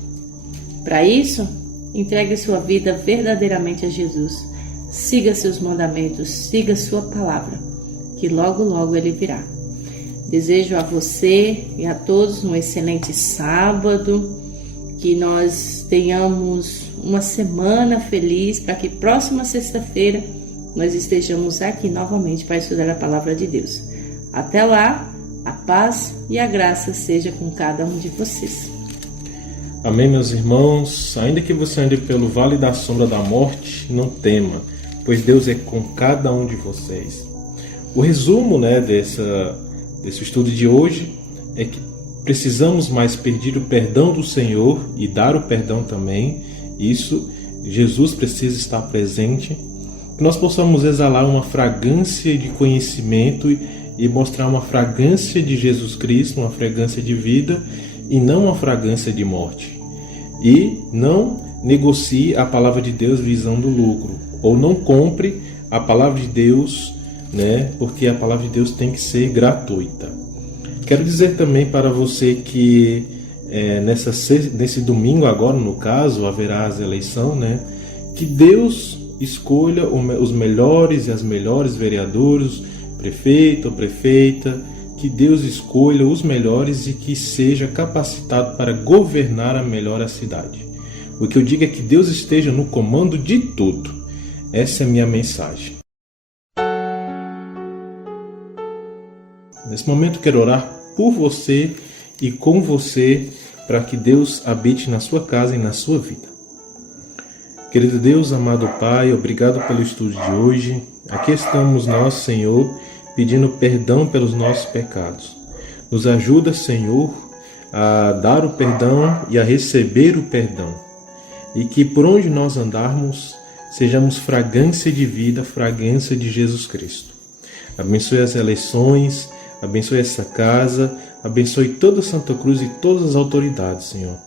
Para isso, entregue sua vida verdadeiramente a Jesus, siga seus mandamentos, siga sua palavra, que logo logo ele virá. Desejo a você e a todos um excelente sábado, que nós tenhamos uma semana feliz, para que próxima sexta-feira nós estejamos aqui novamente para estudar a palavra de Deus. Até lá, a paz e a graça seja com cada um de vocês. Amém, meus irmãos. Ainda que você ande pelo vale da sombra da morte, não tema, pois Deus é com cada um de vocês. O resumo, desse estudo de hoje é que precisamos mais pedir o perdão do Senhor e dar o perdão também. Isso, Jesus precisa estar presente. Que nós possamos exalar uma fragrância de conhecimento e mostrar uma fragrância de Jesus Cristo, uma fragrância de vida e não uma fragrância de morte. E não negocie a palavra de Deus visando lucro, ou não compre a palavra de Deus, porque a palavra de Deus tem que ser gratuita. Quero dizer também para você que nesse domingo agora, no caso, haverá as eleições, que Deus escolha os melhores e as melhores vereadores, prefeito ou prefeita, que Deus escolha os melhores e que seja capacitado para governar melhor a cidade. O que eu digo é que Deus esteja no comando de tudo. Essa é a minha mensagem. Nesse momento quero orar por você e com você para que Deus habite na sua casa e na sua vida. Querido Deus, amado Pai, obrigado pelo estudo de hoje. Aqui estamos nós, Senhor, pedindo perdão pelos nossos pecados. Nos ajuda, Senhor, a dar o perdão e a receber o perdão. E que por onde nós andarmos, sejamos fragrância de vida, fragrância de Jesus Cristo. Abençoe as eleições, abençoe essa casa, abençoe toda Santa Cruz e todas as autoridades, Senhor.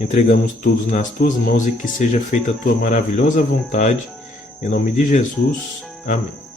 Entregamos tudo nas Tuas mãos e que seja feita a Tua maravilhosa vontade. Em nome de Jesus. Amém.